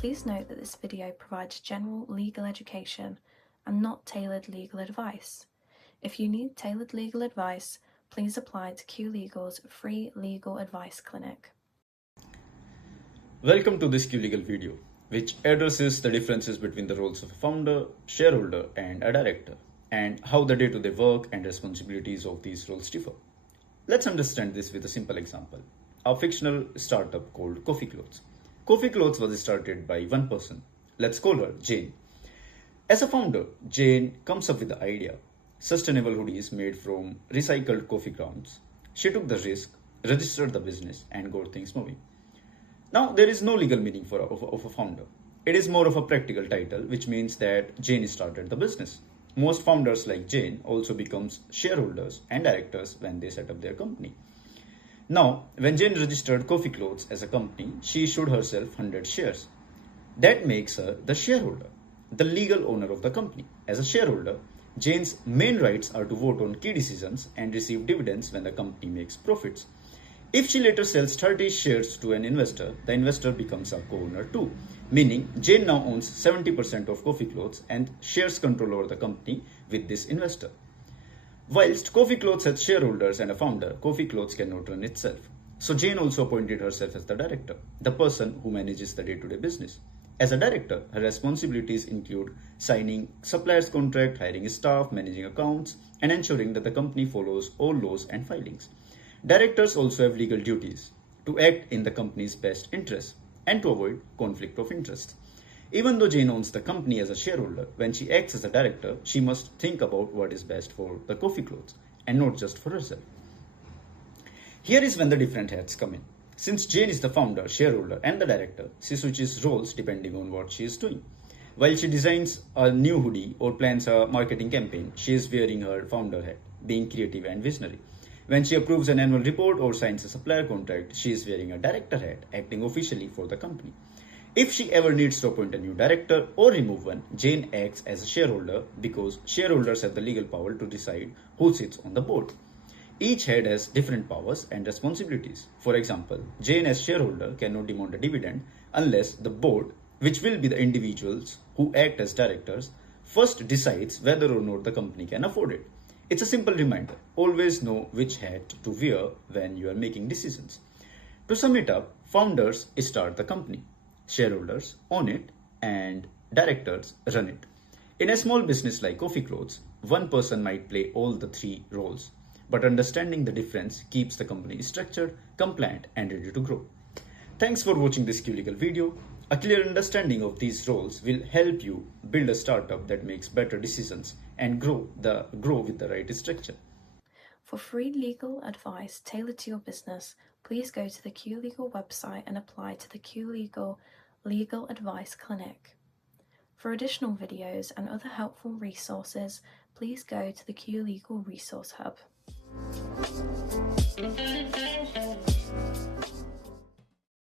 Please note that this video provides general legal education and not tailored legal advice. If you need tailored legal advice, please apply to Q Legal's free legal advice clinic. Welcome to this Q Legal video, which addresses the differences between the roles of a founder, shareholder, and a director, and how the day-to-day work and responsibilities of these roles differ. Let's understand this with a simple example. A fictional startup called Coffee Clothes. Coffee Clothes was started by one person. Let's call her Jane. As a founder, Jane comes up with the idea. Sustainable hoodies made from recycled coffee grounds. She took the risk, registered the business, and got things moving. Now, there is no legal meaning of a founder. It is more of a practical title, which means that Jane started the business. Most founders like Jane also becomes shareholders and directors when they set up their company. Now, when Jane registered Coffee Clothes as a company, she issued herself 100 shares. That makes her the shareholder, the legal owner of the company. As a shareholder, Jane's main rights are to vote on key decisions and receive dividends when the company makes profits. If she later sells 30 shares to an investor, the investor becomes a co-owner too, meaning Jane now owns 70% of Coffee Clothes and shares control over the company with this investor. Whilst Coffee Clothes has shareholders and a founder, Coffee Clothes cannot run itself. So Jane also appointed herself as the director, the person who manages the day-to-day business. As a director, her responsibilities include signing suppliers' contract, hiring staff, managing accounts, and ensuring that the company follows all laws and filings. Directors also have legal duties to act in the company's best interests and to avoid conflict of interest. Even though Jane owns the company as a shareholder, when she acts as a director, she must think about what is best for the Coffee Clothes and not just for herself. Here is when the different hats come in. Since Jane is the founder, shareholder, and the director, she switches roles depending on what she is doing. While she designs a new hoodie or plans a marketing campaign, she is wearing her founder hat, being creative and visionary. When she approves an annual report or signs a supplier contract, she is wearing a director hat, acting officially for the company. If she ever needs to appoint a new director or remove one, Jane acts as a shareholder because shareholders have the legal power to decide who sits on the board. Each head has different powers and responsibilities. For example, Jane as shareholder cannot demand a dividend unless the board, which will be the individuals who act as directors, first decides whether or not the company can afford it. It's a simple reminder. Always know which hat to wear when you are making decisions. To sum it up, founders start the company, shareholders own it, and directors run it. In a small business like Coffee Clothes, one person might play all the three roles, but understanding the difference keeps the company structured, compliant, and ready to grow. Thanks for watching this Q Legal video. A clear understanding of these roles will help you build a startup that makes better decisions and grow with the right structure. For free legal advice tailored to your business, please go to the Q Legal website and apply to the Q Legal Legal Advice Clinic. For additional videos and other helpful resources, please go to the Q Legal Resource Hub.